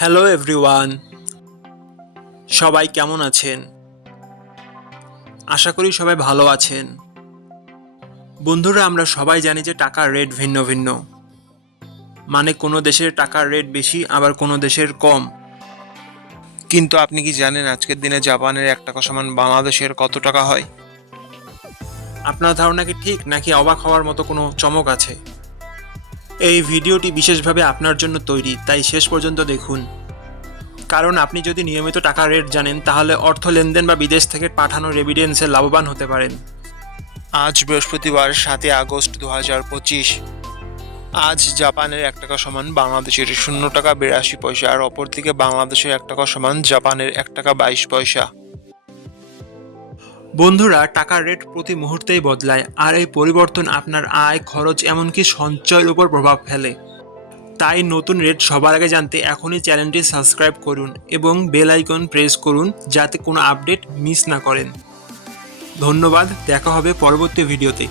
Hello everyone, সবাই কেমন আছেন? আশা করি সবাই ভালো আছেন। বন্ধুরা, আমরা সবাই জানি যে টাকার রেট ভিন্ন ভিন্ন। মানে কোনো দেশের টাকার রেট বেশি, আবার কোনো দেশের কম। কিন্তু আপনি কি জানেন আজকের দিনে জাপানের 1 টাকা সমান বাংলাদেশের কত টাকা হয়? আপনার ধারণা কি ঠিক, নাকি অবাক হওয়ার মতো কোনো চমক আছে? এই ভিডিওটি বিশেষভাবে আপনার জন্য তৈরি, তাই শেষ পর্যন্ত দেখুন। কারণ আপনি যদি নিয়মিত টাকার রেট জানেন, তাহলে অর্থ লেনদেন বা বিদেশ থেকে পাঠানো রেমিটেন্সে লাভবান হতে পারেন। আজ বৃহস্পতিবার 7 আগস্ট 2025। আজ জাপানের 1 টাকা সমান বাংলাদেশের 0 টাকা 82 পয়সা, আর অপরদিকে বাংলাদেশের 1 টাকা সমান জাপানের 1 টাকা 22 পয়সা। বন্ধুরা, টাকার রেট প্রতি মুহূর্তেই বদলায়, আর এই পরিবর্তন আপনার আয়, খরচ, এমনকি সঞ্চয়ের উপর প্রভাব ফেলে। তাই নতুন রেট সবার আগে জানতে এখনই চ্যানেলটি সাবস্ক্রাইব করুন এবং বেল আইকন প্রেস করুন, যাতে কোনো আপডেট মিস না করেন। ধন্যবাদ, দেখা হবে পরবর্তী ভিডিওতে।